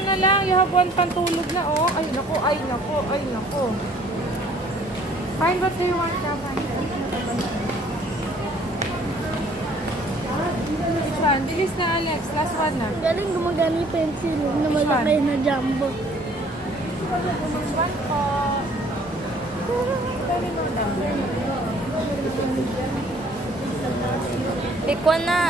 One na lang. You have one pantulog na, oh. Ay, nako, ay, nako, ay, nako. Fine, what do you want now? Which one? Bilis na, Alex. Last one na. Galing gumagana yung pencil na malaki na jumbo. Which one po? Pick one na. Pick one na.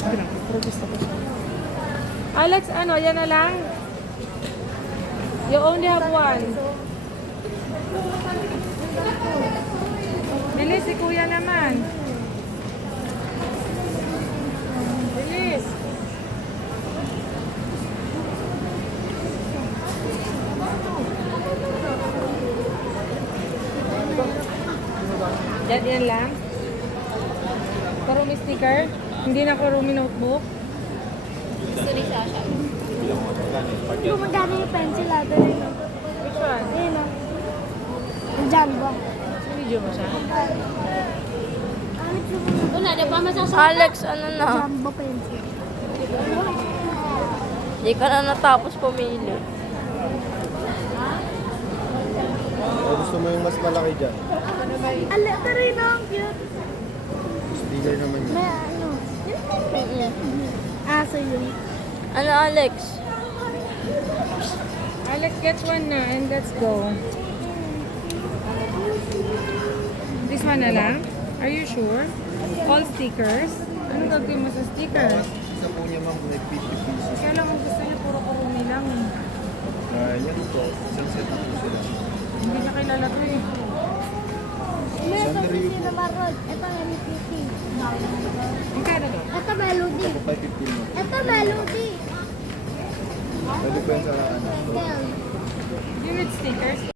Saan yung gusto mo? Alex, ano? Yan na lang? You only have one. Bilis, si kuya naman. Bilis. Yan lang. Kurumi sticker. Hindi na kurumi notebook. Gusto ni Sasha. Gumagana yung pencil natin. Which one? Ayun o. Ang jumbo. Video mo siya? Wala, di pa Alex, ano na? Jumbo pencil. Hindi ka na natapos pumili. O gusto mo yung mas malaki dyan? Ala, taray na ang cute. Sticker naman yun. May ano. Aso yun. Ano, Alex? Alex, get one na and let's go. This one na lang? Are you sure? All stickers? Ano gagawin mo sa stickers? Isa po niya ma'am, may 50 pieces. Kaya lang kung gusto niya puro kurumi lang. Yan po, isang set po sila. Hindi niya kilala to eh. Meron Saan kasi review na marod. Ito Hello Kitty. Ang kaya to? Ito Melody. Ito 515 mo. Ito Melody. Pwede po yan sa ano. Bell. Do you need stickers?